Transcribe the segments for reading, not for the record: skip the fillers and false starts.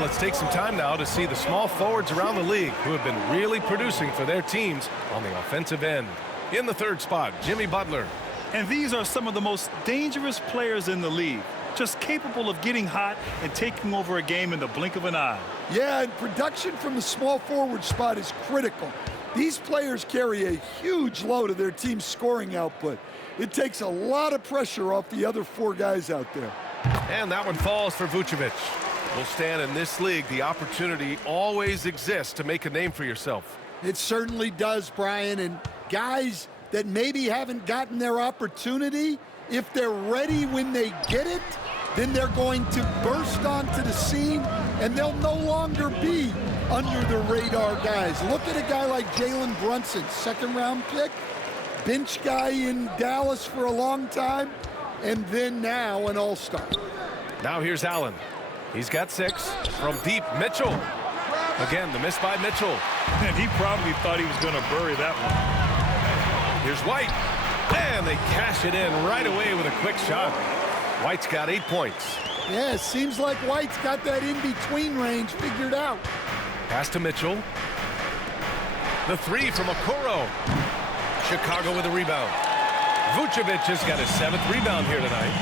Brian, let's take some time now to see the small forwards around the league who have been really producing for their teams on the offensive end. In the third spot, Jimmy Butler. And these are some of the most dangerous players in the league, just capable of getting hot and taking over a game in the blink of an eye. Yeah, and production from the small forward spot is critical. These players carry a huge load of their team's scoring output. It takes a lot of pressure off the other four guys out there. And that one falls for Vucevic. Well, Stan, in this league, the opportunity always exists to make a name for yourself. It certainly does, Brian, and guys that maybe haven't gotten their opportunity, if they're ready when they get it, then they're going to burst onto the scene, and they'll no longer be under the radar guys. Look at a guy like Jalen Brunson, second-round pick, bench guy in Dallas for a long time, and then now an all-star. Now here's Allen. He's got 6 from deep. Mitchell. Again, the miss by Mitchell. And he probably thought he was going to bury that one. Here's White. And they cash it in right away with a quick shot. White's got 8 points. Yeah, it seems like White's got that in-between range figured out. Pass to Mitchell. The 3 from Okoro. Chicago with a rebound. Vucevic has got his 7th rebound here tonight.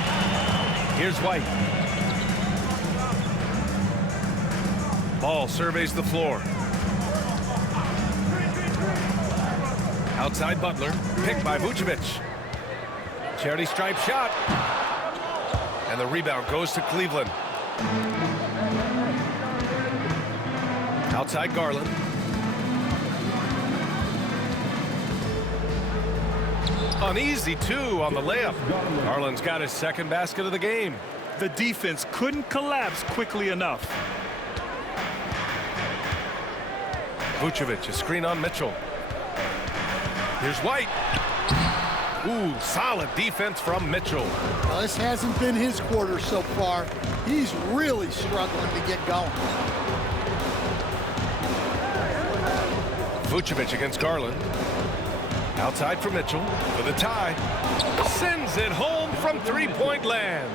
Here's White. Ball surveys the floor. Outside Butler. Picked by Vucevic. Charity stripe shot. And the rebound goes to Cleveland. Outside Garland. An easy 2 on the layup. Garland's got his 2nd basket of the game. The defense couldn't collapse quickly enough. Vucevic, a screen on Mitchell. Here's White. Ooh, solid defense from Mitchell. Well, this hasn't been his quarter so far. He's really struggling to get going. Vucevic against Garland. Outside for Mitchell for the tie. Sends it home from three-point land.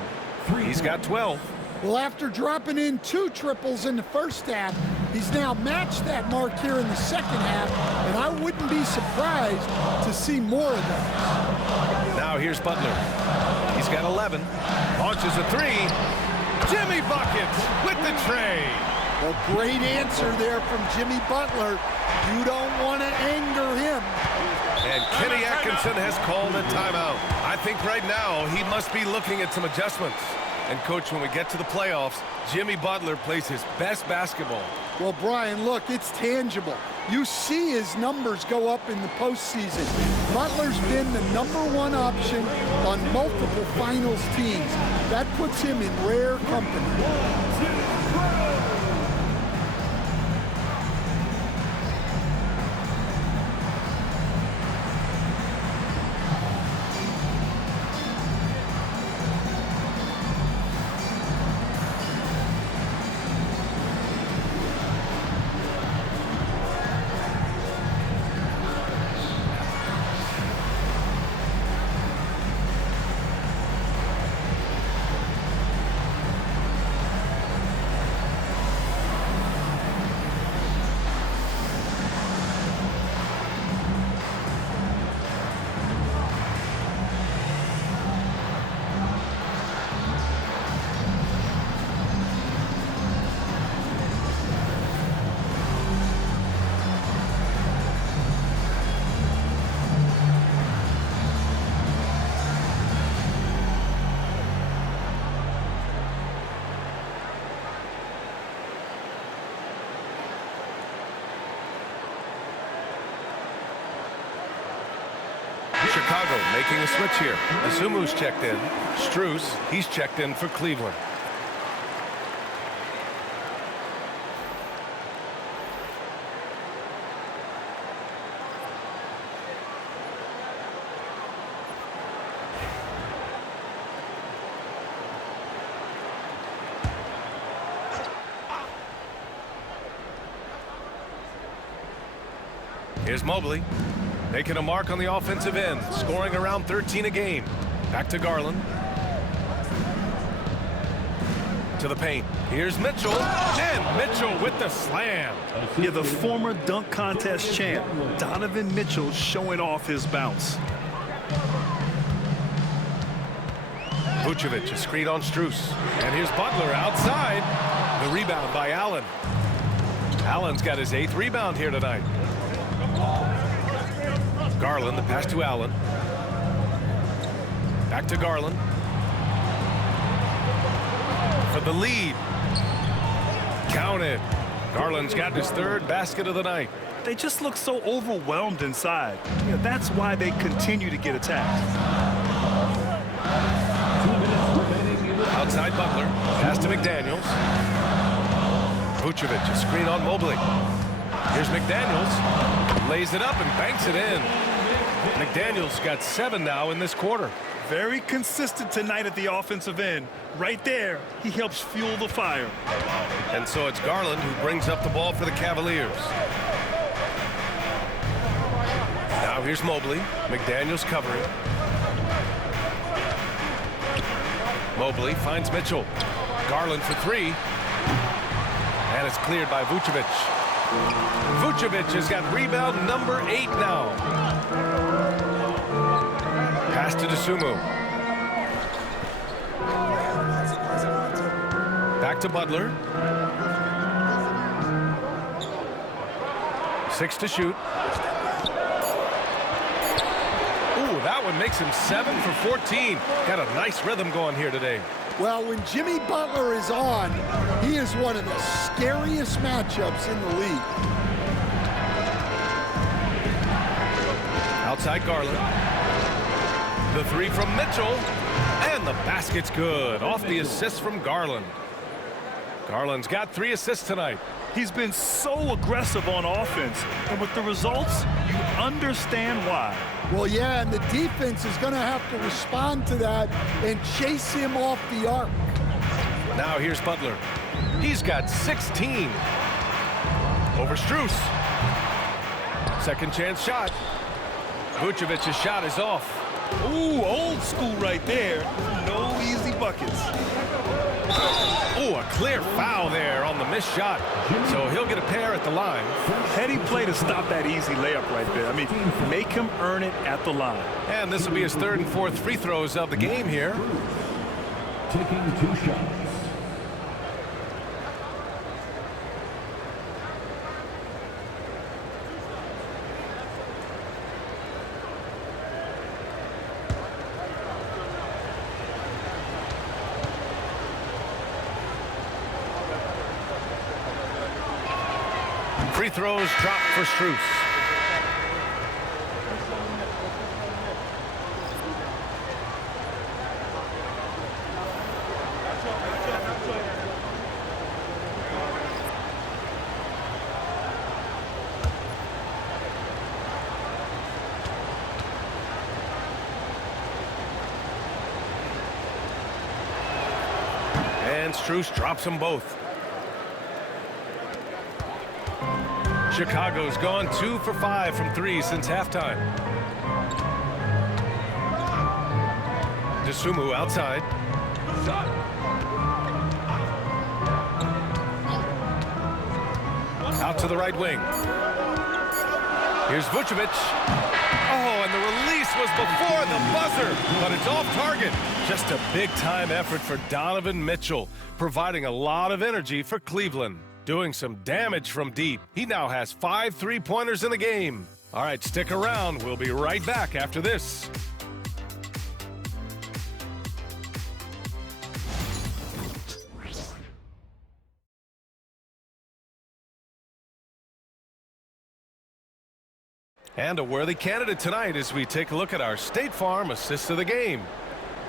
He's got 12. Well, after dropping in 2 triples in the first half, he's now matched that mark here in the second half, and I wouldn't be surprised to see more of that. Now here's Butler. He's got 11. Launches a 3. Jimmy buckets with the trade. Well, great answer there from Jimmy Butler. You don't want to anger him. And Kenny Atkinson has called a timeout. I think right now he must be looking at some adjustments. And, Coach, when we get to the playoffs, Jimmy Butler plays his best basketball. Well, Brian, look, it's tangible. You see his numbers go up in the postseason. Butler's been the #1 option on multiple finals teams. That puts him in rare company. Chicago making a switch here. Asumu's checked in. Strus, he's checked in for Cleveland. Here's Mobley. Making a mark on the offensive end, scoring around 13 a game. Back to Garland. to the paint. Here's Mitchell, and Mitchell with the slam. Yeah, the former dunk contest champ, Donovan Mitchell, showing off his bounce. Vucevic, a screen on Strus. And here's Butler outside. The rebound by Allen. Allen's got his 8th rebound here tonight. Garland, the pass to Allen. Back to Garland. For the lead. Counted. Garland's got his 3rd basket of the night. They just look so overwhelmed inside. Yeah, that's why they continue to get attacked. Outside Butler. Pass to McDaniels. Vucevic, a screen on Mobley. Here's McDaniels. Lays it up and banks it in. McDaniels got 7 now in this quarter. Very consistent tonight at the offensive end. Right there, he helps fuel the fire. And so it's Garland who brings up the ball for the Cavaliers. Now here's Mobley. McDaniels covering. Mobley finds Mitchell. Garland for 3. And it's cleared by Vucevic. Vucevic has got rebound number 8 now. Pass to Dosunmu. Back to Butler. 6 to shoot. Ooh, that one makes him 7 for 14. Got a nice rhythm going here today. Well, when Jimmy Butler is on, he is one of the scariest matchups in the league. Outside Garland. The 3 from Mitchell. And the basket's good. Off the assist from Garland. Garland's got 3 assists tonight. He's been so aggressive on offense. And with the results, you understand why. Well, yeah, and the defense is going to have to respond to that and chase him off the arc. Now here's Butler. He's got 16. Over Strus. Second chance shot. Vucevic's shot is off. Ooh, old school right there. No easy buckets. Ooh, a clear foul there on the missed shot. So he'll get a pair at the line. Heady play to stop that easy layup right there. I mean, make him earn it at the line. And this will be his 3rd and 4th free throws of the game here. Taking 2 shots. Free throws dropped for Strus. And Strus drops them both. Chicago's gone 2 for 5 from 3 since halftime. Dosunmu outside. Out to the right wing. Here's Vucevic. Oh, and the release was before the buzzer, but it's off target. Just a big-time effort for Donovan Mitchell, providing a lot of energy for Cleveland. Doing some damage from deep. He now has 5 3-pointers in the game. All right, stick around. We'll be right back after this. And a worthy candidate tonight as we take a look at our State Farm assist of the game.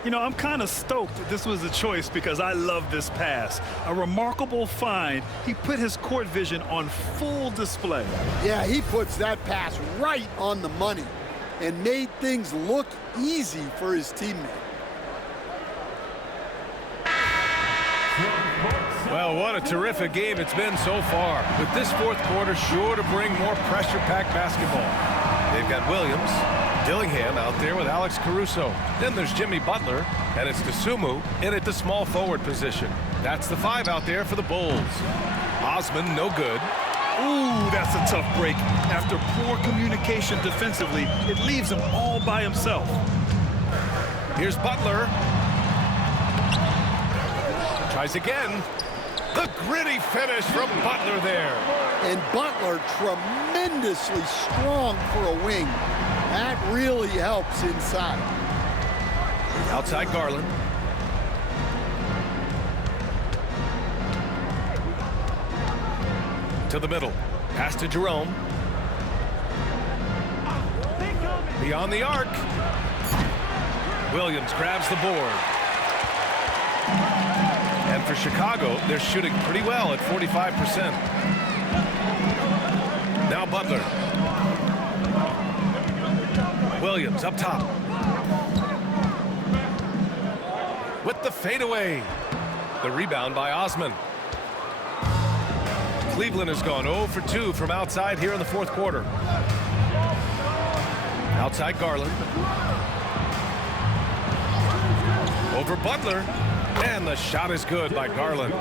You know, I'm kind of stoked that this was a choice because I love this pass. A remarkable find. He put his court vision on full display. Yeah, he puts that pass right on the money and made things look easy for his teammate. Well, what a terrific game it's been so far. With this 4th quarter sure to bring more pressure-packed basketball. They've got Williams, Dillingham out there with Alex Caruso. Then there's Jimmy Butler, and it's Dosunmu in at the small forward position. That's the 5 out there for the Bulls. Osman, no good. Ooh, that's a tough break. After poor communication defensively, it leaves him all by himself. Here's Butler. Tries again. The gritty finish from Butler there. And Butler tremendously strong for a wing. That really helps inside. Outside Garland. To the middle. Pass to Jerome. Beyond the arc. Williams grabs the board. And for Chicago, they're shooting pretty well at 45%. Now Butler. Williams up top. With the fadeaway. The rebound by Osman. Cleveland has gone 0 for 2 from outside here in the fourth quarter. Outside Garland. Over Butler. And the shot is good by Garland.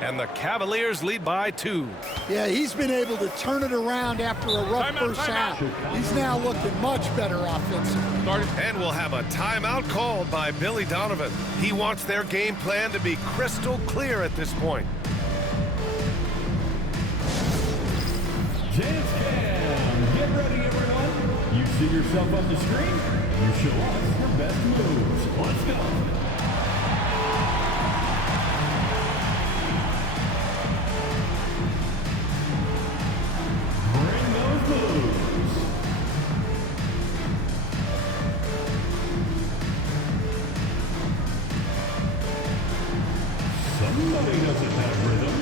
And the Cavaliers lead by 2. Yeah, he's been able to turn it around after a rough first half. He's now looking much better offensively. And we'll have a timeout called by Billy Donovan. He wants their game plan to be crystal clear at this point. Jazz Cam. Get ready, everyone. You see yourself on the screen? You show us your best moves. Let's go. Bring those moves. Somebody doesn't have rhythm.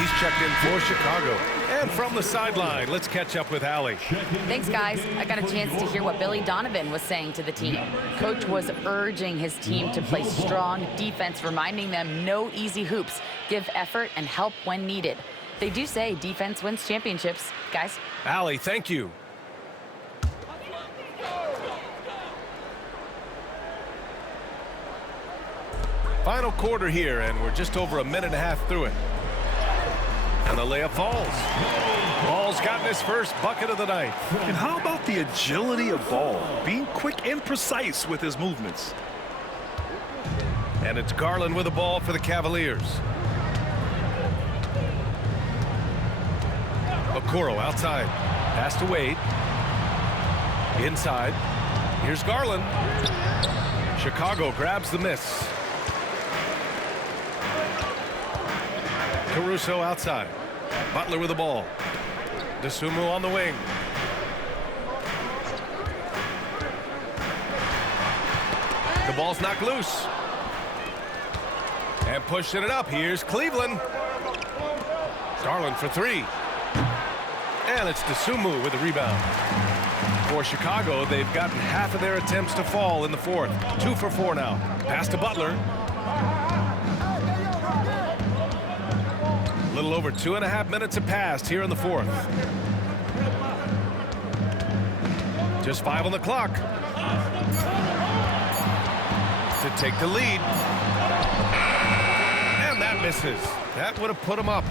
He's checked in for Chicago. And from the sideline, let's catch up with Allie. Thanks, guys. I got a chance to hear what Billy Donovan was saying to the team. Coach was urging his team to play strong defense, reminding them no easy hoops, give effort, and help when needed. They do say defense wins championships, guys. Allie, thank you. Final quarter here, and we're just over a minute and a half through it. And the layup falls. Ball's gotten his first bucket of the night. And how about the agility of Ball? Being quick and precise with his movements. And it's Garland with the ball for the Cavaliers. Okoro outside. Pass to Wade. Inside. Here's Garland. Chicago grabs the miss. Caruso outside. Butler with the ball. Dosunmu on the wing. The ball's knocked loose. And pushing it up. Here's Cleveland. Garland for 3. And it's Dosunmu with the rebound. For Chicago, they've gotten half of their attempts to fall in the fourth. 2 for 4 now. Pass to Butler. A little over 2.5 minutes have passed here in the fourth. Just 5 on the clock. To take the lead. And that misses. That would have put them up.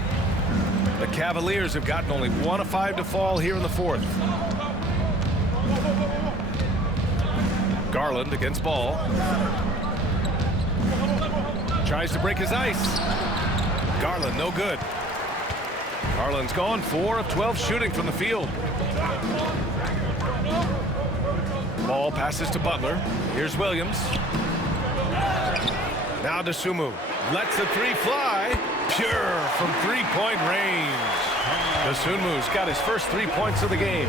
The Cavaliers have gotten only 1 of 5 to fall here in the fourth. Garland against Ball. Tries to break his ice. Garland, no good. Garland's gone 4 of 12 shooting from the field. Ball passes to Butler. Here's Williams. Now Dosunmu lets the three fly. Pure from three-point range. Dosunmu's got his first 3 points of the game.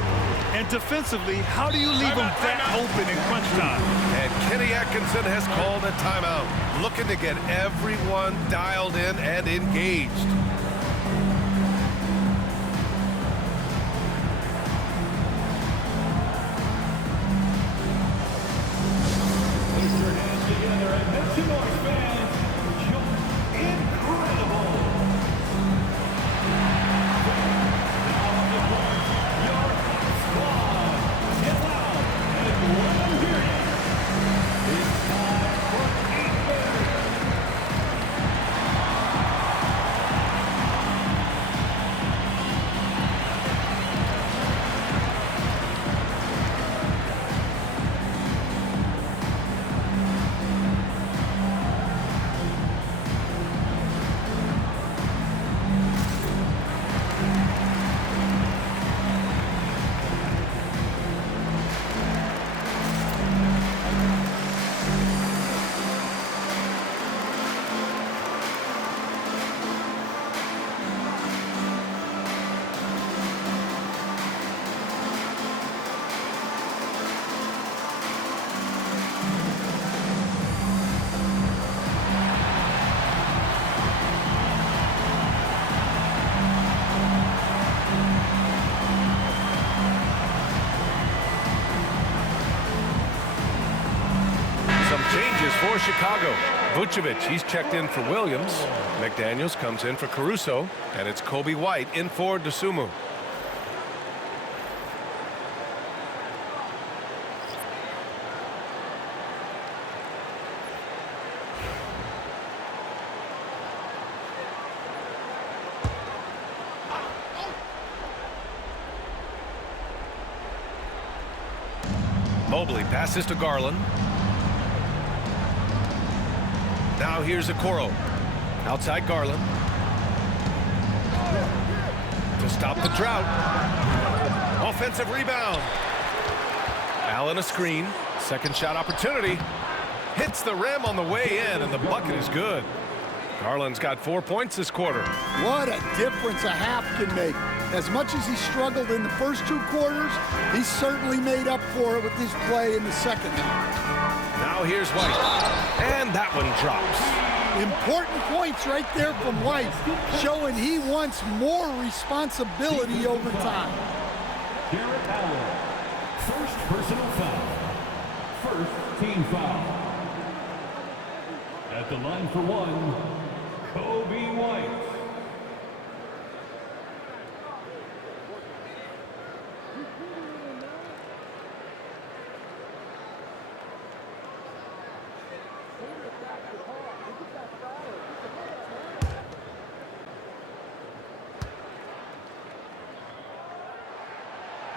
And defensively, how do you leave him that open in crunch time? And Kenny Atkinson has called a timeout, looking to get everyone dialed in and engaged. Put your hands together and make some noise, fans. Incredible. Now on the court, your squad. Get loud and let them hear you. It's time for 8:30. Changes for Chicago. Vucevic, he's checked in for Williams. McDaniels comes in for Caruso. And it's Kobe White in for Dosunmu. Mobley passes to Garland. Now here's Okoro. Outside Garland. To stop the drought. Offensive rebound. Allen a screen. Second shot opportunity. Hits the rim on the way in, and the bucket is good. Garland's got 4 points this quarter. What a difference a half can make. As much as he struggled in the first 2 quarters, he certainly made up for it with his play in the second half. Now here's White. And that one drops. Important points right there from White, showing he wants more responsibility over time. Jarrett Allen, first personal foul. First team foul. At the line for one, Kobe White.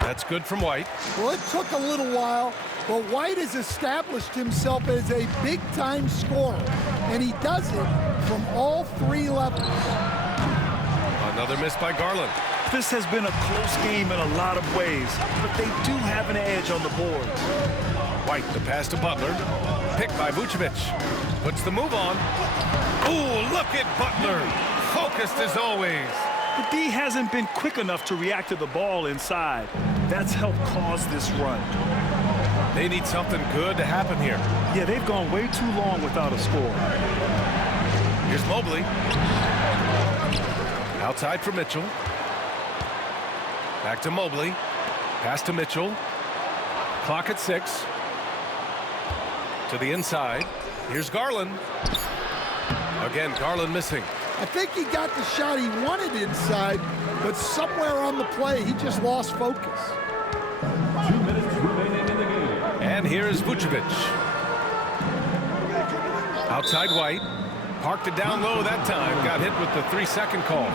That's good from White. Well, it took a little while, but White has established himself as a big-time scorer, and he does it from all 3 levels. Another miss by Garland. This has been a close game in a lot of ways, but they do have an edge on the board. White, the pass to Butler. Picked by Vucevic. Puts the move on. Ooh, look at Butler. Focused as always. The D hasn't been quick enough to react to the ball inside. That's helped cause this run. They need something good to happen here. Yeah, they've gone way too long without a score. Here's Mobley. Outside for Mitchell. Back to Mobley. Pass to Mitchell. Clock at 6. To the inside. Here's Garland. Again, Garland missing. I think he got the shot he wanted inside, but somewhere on the play, he just lost focus. 2 minutes remaining in the game. And here's Vucevic. Outside White. Parked it down low that time. Got hit with the 3-second call.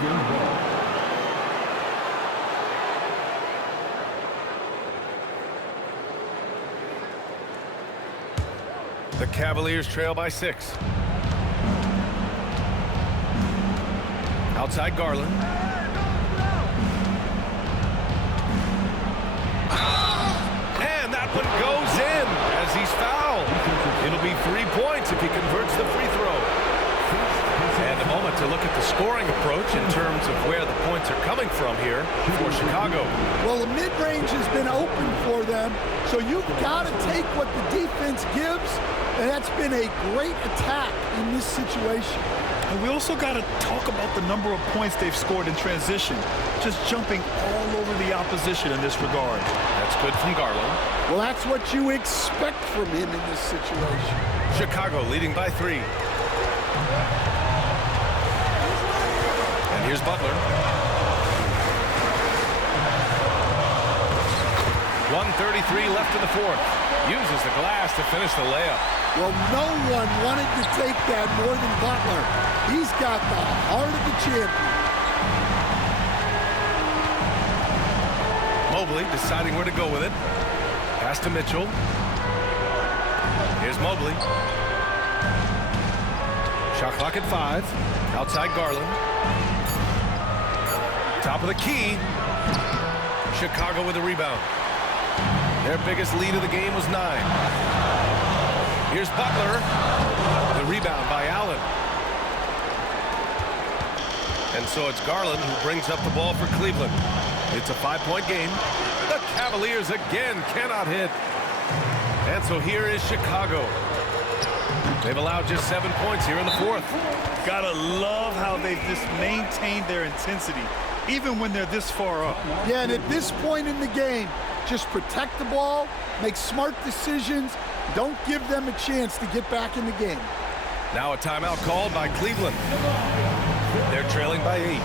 The Cavaliers trail by 6. Outside Garland. And that one goes in as he's fouled. It'll be 3 points if he converts the free throw. And a moment to look at the scoring approach in terms of where the points are coming from here for Chicago. Well, the mid-range has been open for them, so you've got to take what the defense gives, and that's been a great attack in this situation. And we also got to talk about the number of points they've scored in transition, just jumping all over the opposition in this regard. That's good from Garland. Well, that's what you expect from him in this situation. Chicago leading by 3. And here's Butler. 1:33 left in the fourth. Uses the glass to finish the layup. Well, no one wanted to take that more than Butler. He's got the heart of the champion. Mobley deciding where to go with it. Pass to Mitchell. Here's Mobley. Shot clock at 5. Outside Garland. Top of the key. Chicago with a rebound. Their biggest lead of the game was 9. Here's Butler. The rebound by Allen. And so it's Garland who brings up the ball for Cleveland. It's a 5-point game. The Cavaliers again cannot hit. And so here is Chicago. They've allowed just 7 points here in the fourth. Gotta love how they've just maintained their intensity, even when they're this far up. Yeah, and at this point in the game, just protect the ball, make smart decisions, don't give them a chance to get back in the game. Now a timeout called by Cleveland. They're trailing by 8.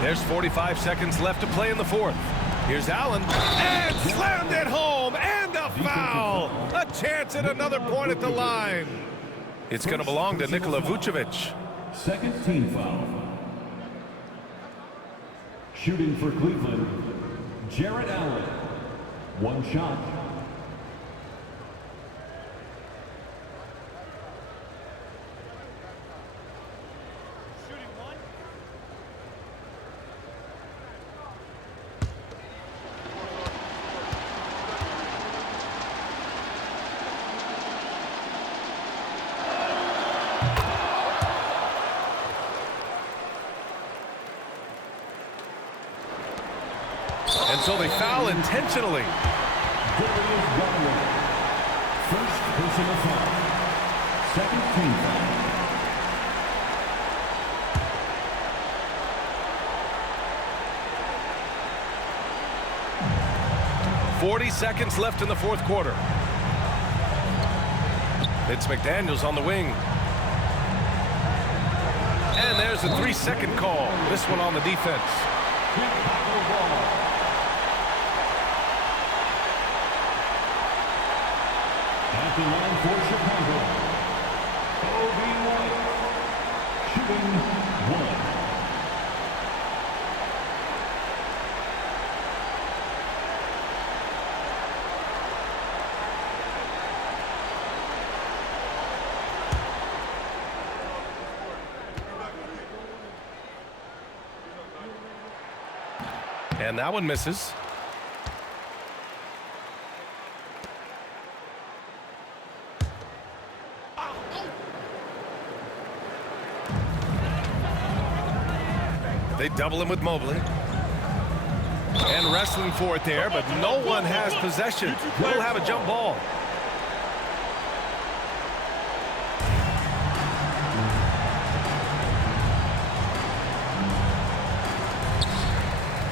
There's 45 seconds left to play in the fourth. Here's Allen, and slammed it home, and a foul! A chance at another point at the line. It's going to belong to Nikola Vucevic. Second team foul. Shooting for Cleveland, Jarrett Allen. One shot. And so they foul intentionally. Darius Garland. First personal foul. Second team foul. .40 seconds left in the fourth quarter. It's McDaniels on the wing. And there's a 3-second call. This one on the defense. Chicago ball. At the line for Chicago, Obi White, shooting 1. And that one misses. They double him with Mobley. And wrestling for it there, but no one has possession. We'll have a jump ball.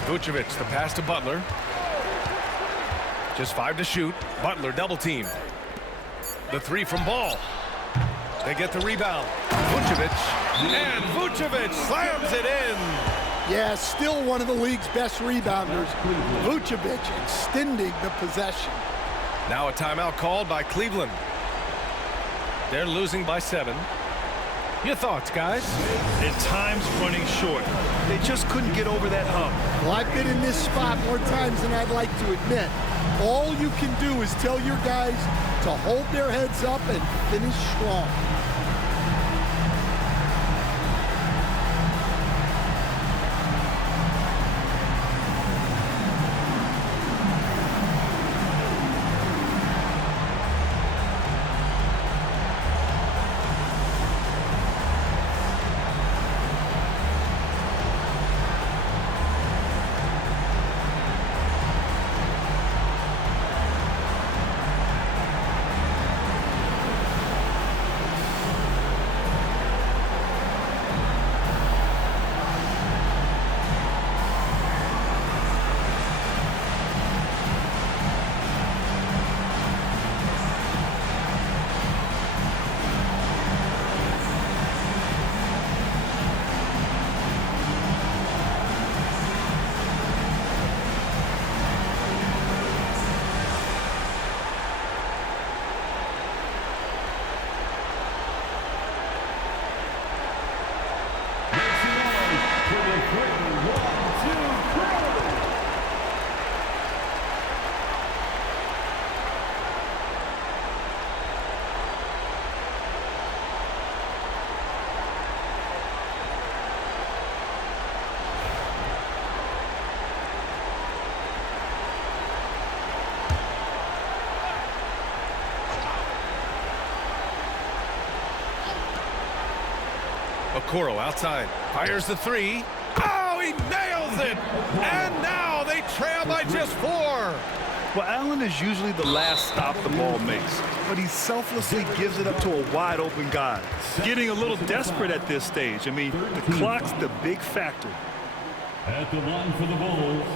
Vucevic, the pass to Butler. Just 5 to shoot. Butler double team. The 3 from Ball. They get the rebound. Vucevic. And Vucevic slams it in. Yeah, still one of the league's best rebounders. Vucevic extending the possession. Now a timeout called by Cleveland. They're losing by 7. Your thoughts, guys? And time's running short. They just couldn't get over that hump. Well, I've been in this spot more times than I'd like to admit. All you can do is tell your guys to hold their heads up and finish strong. Okoro outside. Fires the 3. Oh, he nails it! And now they trail by just 4. Well, Allen is usually the last stop the ball makes, but he selflessly gives it up to a wide-open guy. Getting a little desperate at this stage. I mean, the clock's the big factor. At the line for the Bulls,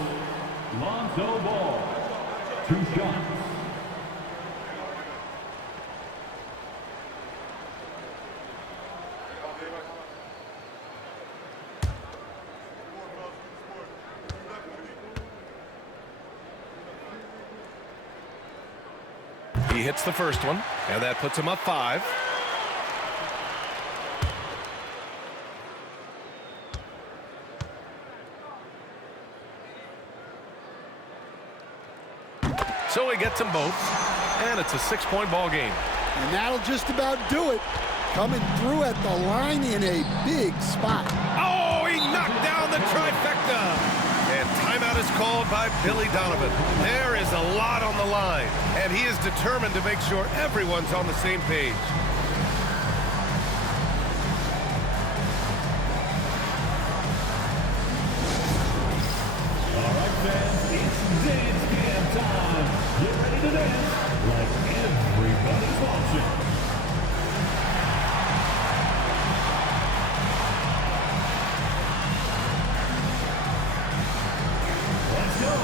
Lonzo Ball. 2 shots. He hits the first one, and that puts him up 5. So he gets them both, and it's a 6-point ball game. And that'll just about do it. Coming through at the line in a big spot. Oh, he knocked down the trifecta. And timeout is called by Billy Donovan. There is a lot on the line, and he is determined to make sure everyone's on the same page. All right, fans, it's dance cam time. Get ready to dance like everybody's watching. Let's go.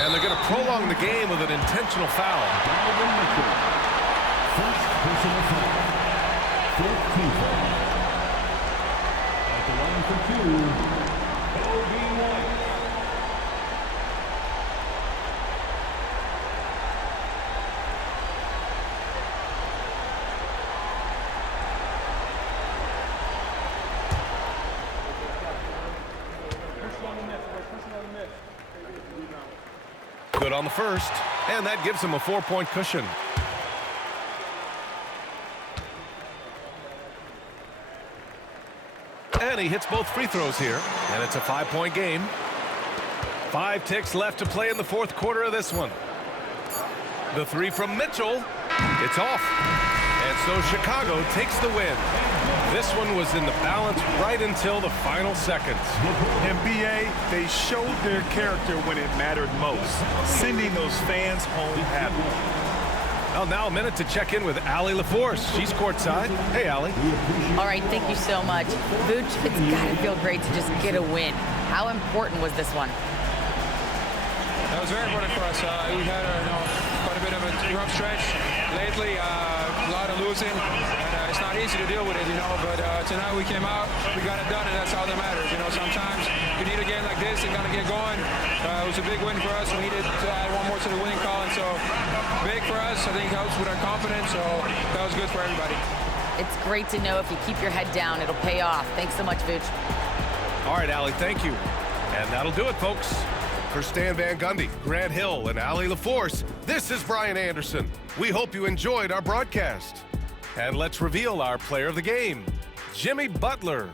And they're going to prolong the game with an intentional foul. Donovan Mitchell. First personal foul. 14th. At the line for two, Kobe White. Good on the first, and that gives him a 4-point cushion. And he hits both free throws here, and it's a 5-point game. 5 ticks left to play in the fourth quarter of this one. The three from Mitchell, it's off. And so Chicago takes the win. This one was in the balance right until the final seconds. NBA, they showed their character when it mattered most, sending those fans home happy. Well, now a minute to check in with Allie LaForce. She's courtside. Hey, Allie. All right, thank you so much. Vooch, it's got to feel great to just get a win. How important was this one? That was very important for us. We've had quite a bit of a rough stretch lately, a lot of losing, and it's not easy to deal with it, but tonight we came out, we got it done, and that's all that matters. Sometimes you need a game like this and got to get going. It was a big win for us. We needed to add one more to the winning column, so big for us. I think helps with our confidence, so that was good for everybody. It's great to know if you keep your head down, it'll pay off. Thanks so much, Vooch. All right, Allie, thank you. And that'll do it, folks. For Stan Van Gundy, Grant Hill, and Allie LaForce, this is Brian Anderson. We hope you enjoyed our broadcast. And let's reveal our player of the game, Jimmy Butler.